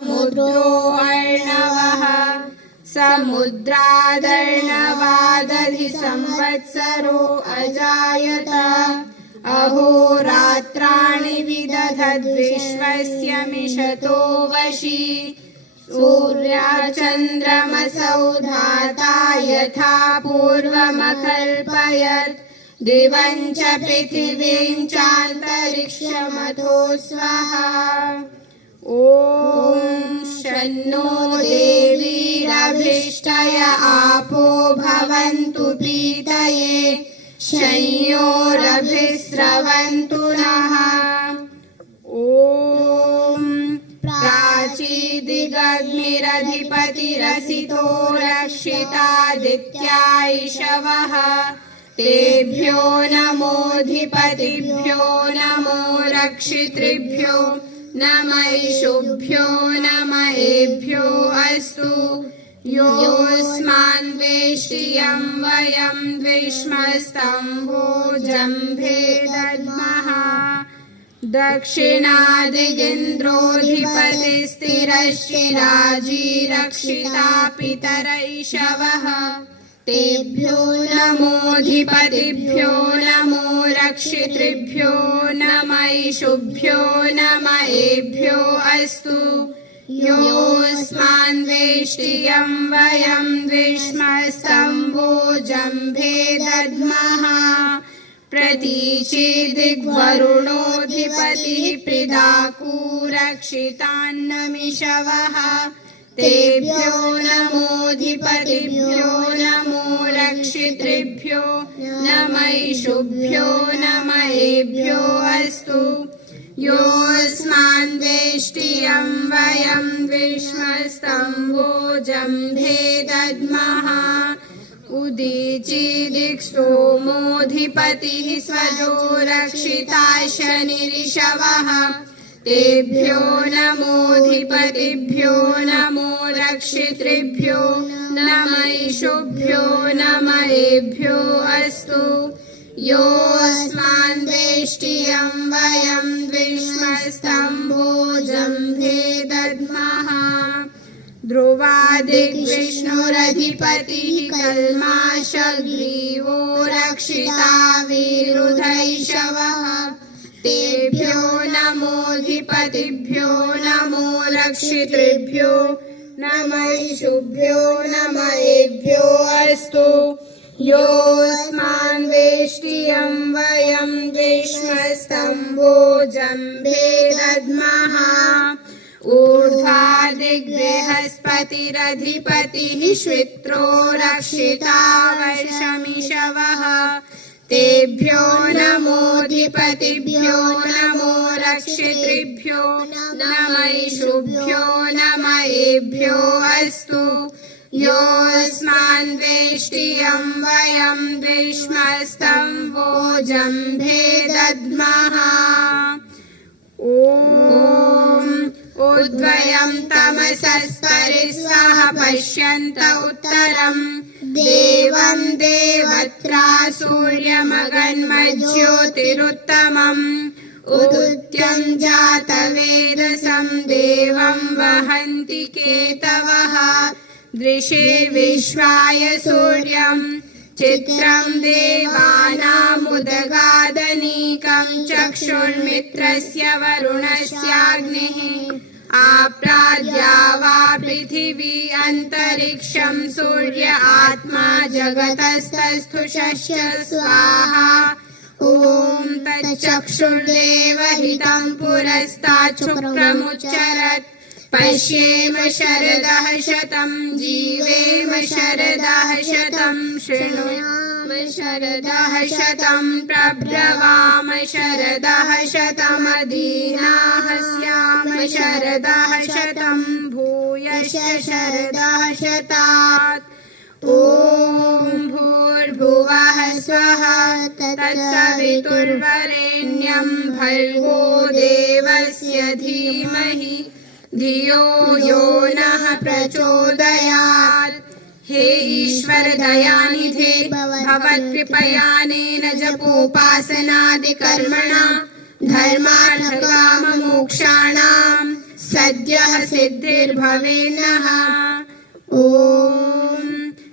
समुद्रो अर्णवः समुद्रादर्णवादधि संवत्सरो अजायत अहोरात्राणि विदधद्विश्वस्य मिषतो वशी सूर्याचन्द्रमसौ धाता यथा पूर्वमकल्पयत् दिवं च पृथिवीं चान्तरिक्षमथो स्वाहा। ॐ शन्नो देवीरभिष्टय आपो भवन्तु प्रीतये शंयोरभिस्रवन्तु नः। ॐ प्राचीदिगग्निरधिपतिरसितो रक्षितादित्यायिषवः तेभ्यो नमोऽधिपतिभ्यो नमो रक्षितृभ्यो नम ईशुभ्यो नम एभ्यो अस्तु। योऽस्मान्वेष्टियं वयं द्विष्मस्तम्भो जम्भे दद्मः दक्षिणादिगिन्द्रोऽधिपतिस्थिरश्चिराजी रक्षिता पितरैषवः तेभ्यो नमोऽधिपतिभ्यो नमो रक्षितृभ्यो नम ईशुभ्यो नम एभ्यो अस्तु। योऽस्मान्वेष्टियं वयं द्विष्मस्तम्भो जम्भे दद्मः प्रतीचीदिग्वरुणोऽधिपतिः पृदाकू रक्षितान्नमिषवः तेभ्यो नमोऽधिपतिभ्यो नमो रक्षितृभ्यो नम ईशुभ्यो नम एभ्यो अस्तु। योऽस्मान्वेष्टियं वयं द्विष्मस्तम्भो जम्भे दद्मः उदीचीदिक्सोमोऽधिपतिः स्वजो रक्षिता शनिरिषवः तेभ्यो नमोऽधिपतिभ्यो नमो रक्षितृभ्यो नम ईशुभ्यो नम एभ्यो अस्तु। योऽस्मान्वेष्टियं वयं द्विष्मस्तम्भो जम्भे दद्मः ध्रुवादिग्विष्णुरधिपतिः कल्माषग्रीवो रक्षिता विरुधैषवः तेभ्यो नमोऽधिपतिभ्यो नमो रक्षितृभ्यो नम ईशुभ्यो नम एभ्यो अस्तु। योऽस्मान्वेष्टियं वयं द्विष्मस्तम्भो जम्भे दद्मः ऊर्ध्वादिग्बृहस्पतिरधिपतिः श्वित्रो रक्षिता वर्षमिषवः तेभ्यो नमोऽधिपतिभ्यो नमो रक्षितृभ्यो नम ईशुभ्यो नम एभ्यो अस्तु। योऽस्मान्वेष्टियं वयं द्विष्मस्तम्भो जम्भे दद्मः ॐ उद्वयं तमसस्परिस्वः पश्यन्त उत्तरं देवं देवत्रा सूर्यमगन्मज्योतिरुत्तमम् उदुत्यं जातवेदसं देवं वहन्ति केतवः दृशे विश्वाय सूर्यं चित्रं देवानामुदगादनीकं चक्षुर्मित्रस्य वरुणस्याग्निः आप्राद्या वा पृथिवी अन्तरिक्षं सूर्य आत्मा जगतस्तस्थुषश्च स्वाहा। ॐ तच्चक्षुर्देवहितं पुरस्तात् शुक्रमुच्चरत् पश्येम शरदः शतं जीवेम शरदः शतं शृणुयाम शरदः शतं प्रब्रवाम शरदः शतमदीनाः स्याम शरदः शतं भूयश्च शरदः शतात्। ॐ भूर्भुवः स्वः तत्सवितुर्वरेण्यं भर्गो देवस्य धीमहि धियो यो नः प्रचोदयात्। हे ईश्वर दयानिधे भवत्कृपयानेन जपोपासनादिकर्मणा धर्मार्थकाममोक्षाणां सद्यः सिद्धिर्भवेन्नः। ॐ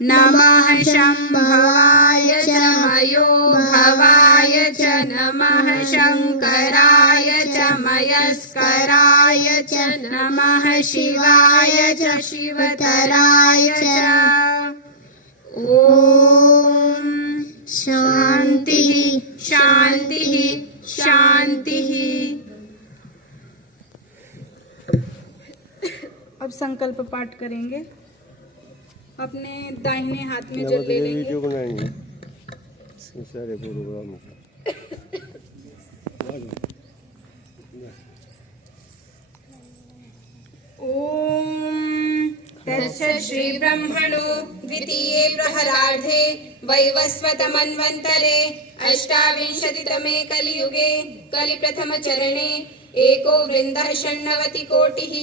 नमः शम्भवाय च मयो भवाय च नमः शङ्कराय च मयस्कराय च नमः शिवाय च शिवतराय च। ॐ शान्तिः शान्तिः शान्तिः। अब संकल्प पाठ करेंगे। अपने दाहिने हाथ में जल ले लेंगे। वीडियो बनाएंगे सारे प्रोग्राम का। ॐ तत्सत् श्री ब्रह्मणो द्वितीये प्रहरार्धे वैवस्वतमन्वन्तरे अष्टाविंशतितमे कलियुगे कलिप्रथमचरणे एको वृन्दः षण्णवतिकोटिः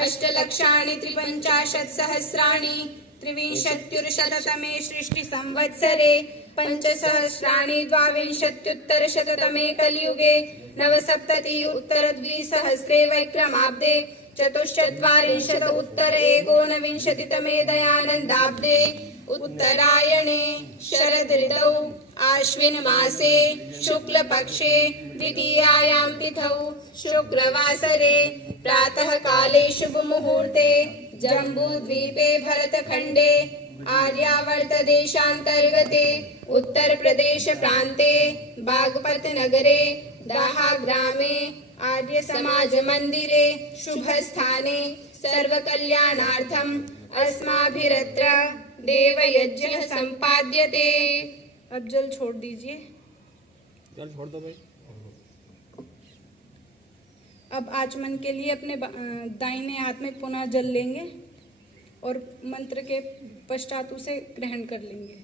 अष्टलक्षाणि त्रिपञ्चाशत्सहस्राणि त्रिविंशत्युर्शततमे सृष्टिसंवत्सरे पञ्चसहस्राणि द्वाविंशत्युत्तरशततमे कलियुगे नवसप्ततिः उत्तरद्विसहस्रे वैक्रमाब्दे चतुश्चत्वारिंशत् उत्तर एकोनविंशतितमे दयानन्दाब्दे उत्तरायणे शरदृतौ आश्विन मासे शुक्लपक्षे द्वितीयायां तिथौ शुक्रवासरे प्रातः काले शुभमुहूर्ते जम्बूद्वीपे भरतखण्डे आर्यावर्त देशान्तर्गते उत्तर प्रदेश प्रान्ते बागपत नगरे दाहा ग्रामे आर्य समाज मंदिरे शुभ स्थाने सर्वकल्याणार्थम अस्माभिरत्र देवयज्ञ संपाद्यते। अब जल छोड़ दीजिए। जल छोड़ दो भाई। अब आचमन के लिए अपने दाहिने हाथ में पुनः जल लेंगे और मंत्र के पश्चात उसे ग्रहण कर लेंगे।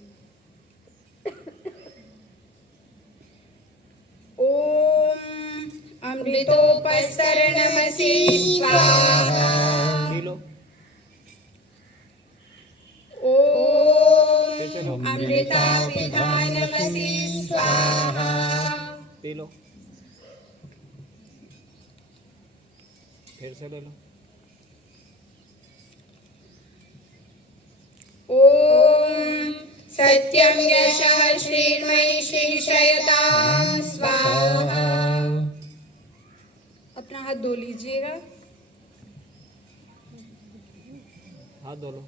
ओम अमृतोपसरणमसि स्वाहा। ओम अमृतापिधानमसि स्वाहा। फिर से ले लो। ओम सत्यम यशः श्रीर्मयि श्रीशयतां स्वाहा। अपना हाथ धो लीजिएगा। हाथ धो लो।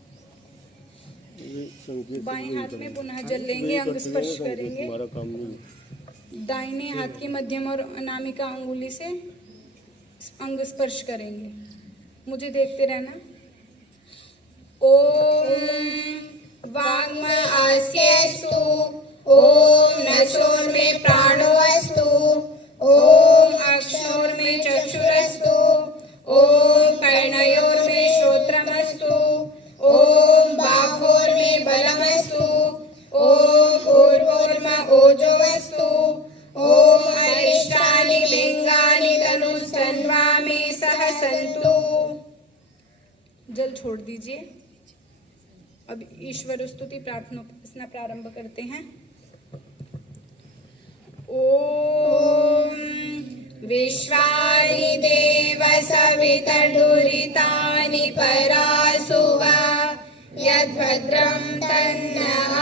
बाएं हाथ में पुनः जल लेंगे, अंग स्पर्श करेंगे। हमारा काम नहीं। दाहिने हाथ की मध्यम और अनामिका अंगुली से अंग स्पर्श करेंगे। मुझे देखते रहना। ओम वाङ्म आस्यस्तु। ओम नसोर्मे प्राणोऽस्तु। ओम अक्षोर्मे चक्षुरस्तु। ओम कर्णयोर्मे श्रोत्रमस्तु। ओम बाहोर्मे बलमस्तु। ओम ऊर्वोर्म ओजोऽस्तु। ओम अरिष्टानि लिंगानि तनुस्तन्वा मे सह सन्तु। जल छोड़ दीजिए। अब ईश्वर स्तुति प्रार्थना प्रारंभ करते हैं। ओम विश्वानि देव सवितर्दुरितानि परासुव यद्भद्रं तन्नः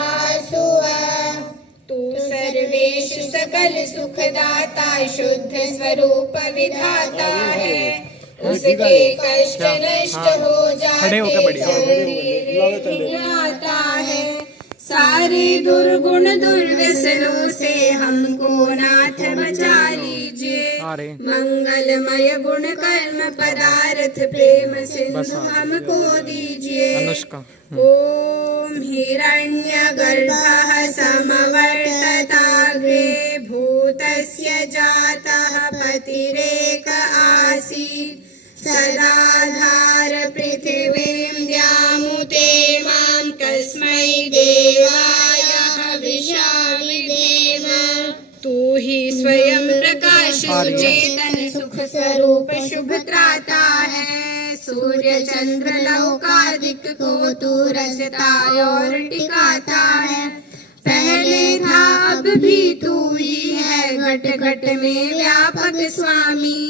तू सर्वेषु सकल सुखदाता शुद्ध स्वरूप विधाता है। उसके कष्ट नष्ट हो जाते आता है। सारे दुर्गुण दुर्व्यसनों से हमको नाथ बचा लीजिए। मंगलमय गुण कर्म पदार्थ प्रेम सिंधु हमको दीजिए। ओम हिरण्यगर्भः समवर्तताग्रे भूतस्य जातः पतिरेक आसीत् सदाधार पृथिवीं द्यामुते मां कस्मै देवाय हविषामि देव। तू ही स्वयं प्रकाश सुचेतन सुख स्वरूप शुभ त्राता है। सूर्य चंद्र लौकादिक को तू रचता और टिकाता है। पहले था अब भी तू ही है घट घट में व्यापक स्वामी।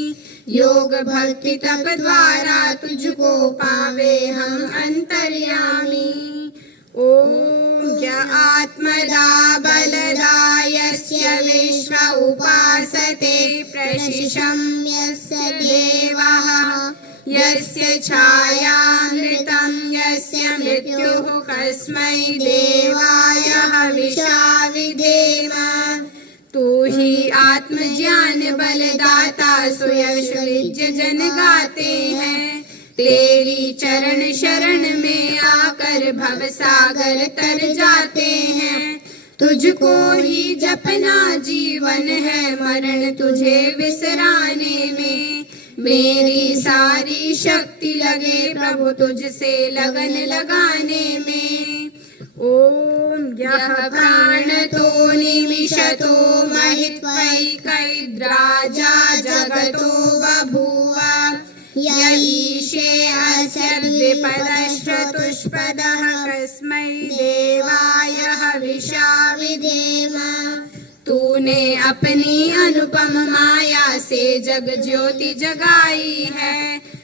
योग भक्ति तप द्वारा तुझको पावे हम अंतर्यामी। ओम य आत्मदा बलदा यस्य विश्व उपासते प्रशिशं यस्य देवः यस्य छायामृतं यस्य मृत्युः कस्मै देवाय हविषा विधेम। तू ही आत्मज्ञान बलदाता सुयश विद्य जन गाते हैं। तेरी चरण शरण में आकर भवसागर तर जाते हैं। तुझको ही जपना जीवन है मरण तुझे विसराने में। मेरी सारी शक्ति लगे प्रभु तुझसे लगन लगाने में। ओम यः प्राणतो निमिषतो महित्वैकैद्राजा जगतो बभूव य ईशे अस्य द्विपदश्चतुष्पदः कस्मै देवाय हविषा विधेम। तूने अपनी अनुपम माया से जग ज्योति जगाई है।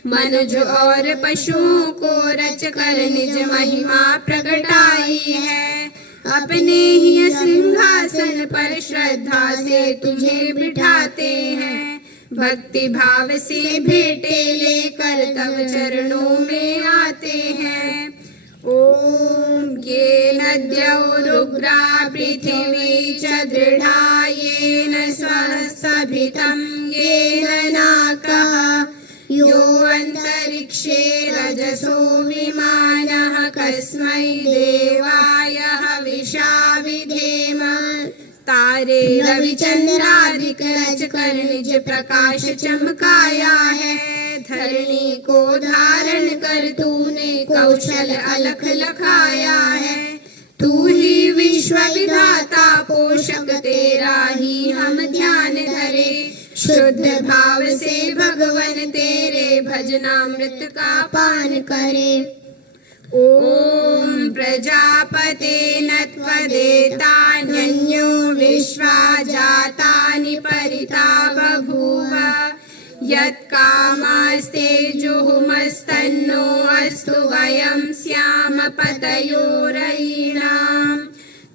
मनुज और पशुओं को रच कर निज महिमा प्रगटाई है। अपने ही सिंहासन पर श्रद्धा से तुझे बिठाते हैं। भक्ति भाव से भेंटे लेकर तब चरणों में आते हैं। ओम ये नद्यौरुग्रा पृथिवी च दृढ़ा येन स्वस्तभितं येन नाकः यो अंतरिक्षे रजसो विमानः कस्मै देवाय हविषा विधेम। तारे रविचंद्रादिक रच कर निज प्रकाश चमकाया है। धरणी को धारण कर तूने कौशल अलख लखाया है। तू ही विश्व विधाता पोषक तेरा ही हम ध्यान धरे। शुद्ध भाव से भगवन तेरे भजनामृत का पान करे। ओम प्रजापते नत्वदेतान्यो विश्वा जातानि परिता बभूव यत्कामास्ते जुहुमस्तन्नो अस्तु वयं स्याम पतयोरयिणाम्।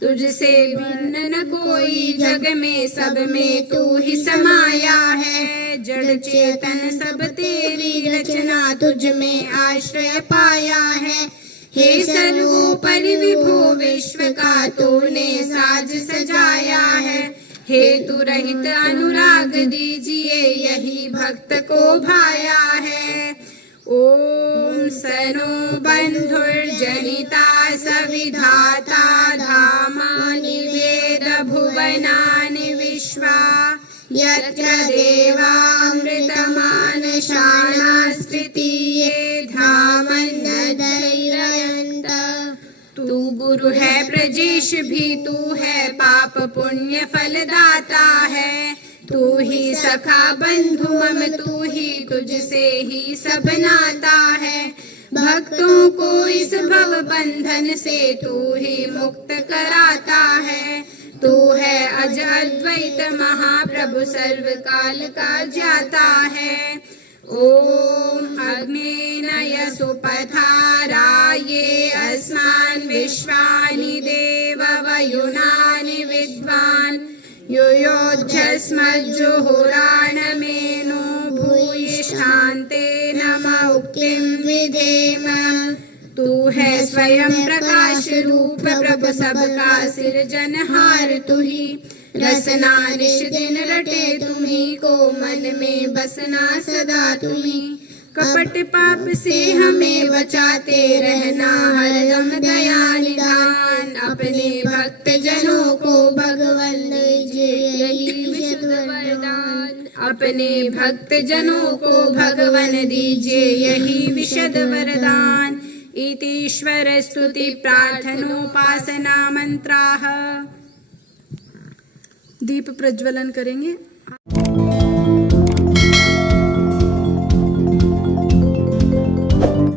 तुझसे भिन्न न कोई जग में सब में तू ही समाया है। जड़ चेतन सब तेरी रचना तुझ में आश्रय पाया है। हे सर्वोपरि विभो विश्व का तूने साज सजाया है। हेतु रहित अनुराग दीजिए यही भक्त को भाया है। ओम सनो बंधुर्जनिता सविधाता धामानि वेद भुवनानि विश्वा यत्र देवामृतमानशानास्तृतीये धामन्नदैरयन्त। तू गुरु है प्रजेश भी तू है पाप पुण्य फलदाता है। तू ही सखा बंधु मम तू ही तुझसे ही सब नाता है। भक्तों को इस भव बंधन से तू ही मुक्त कराता है। तू है अज अद्वैत महाप्रभु सर्वकाल का ज्ञाता है। ओम अग्नेन यसुपथाराये अस्मान् विश्वानि देव वयुनानि विद्वान् युयोध्यस्मज्जुहुराणमेनो भूयिष्ठान्ते नम उक्तिं विधेम। तू है स्वयं प्रकाश रूप प्रभु सबका सिरजनहार तू ही। रसना निश दिन रटे तुम्ही को मन में बसना सदा तुम्ही। कपट पाप से हमें बचाते रहना हरदम दया निधान। अपने भक्त जनों को भगवन दीजिए यही विशद वरदान। अपने भक्त जनों को भगवन दीजिए यही विशद वरदान। इतीश्वर स्तुति प्रार्थनोपासना मंत्राः। दीप प्रज्वलन करेंगे।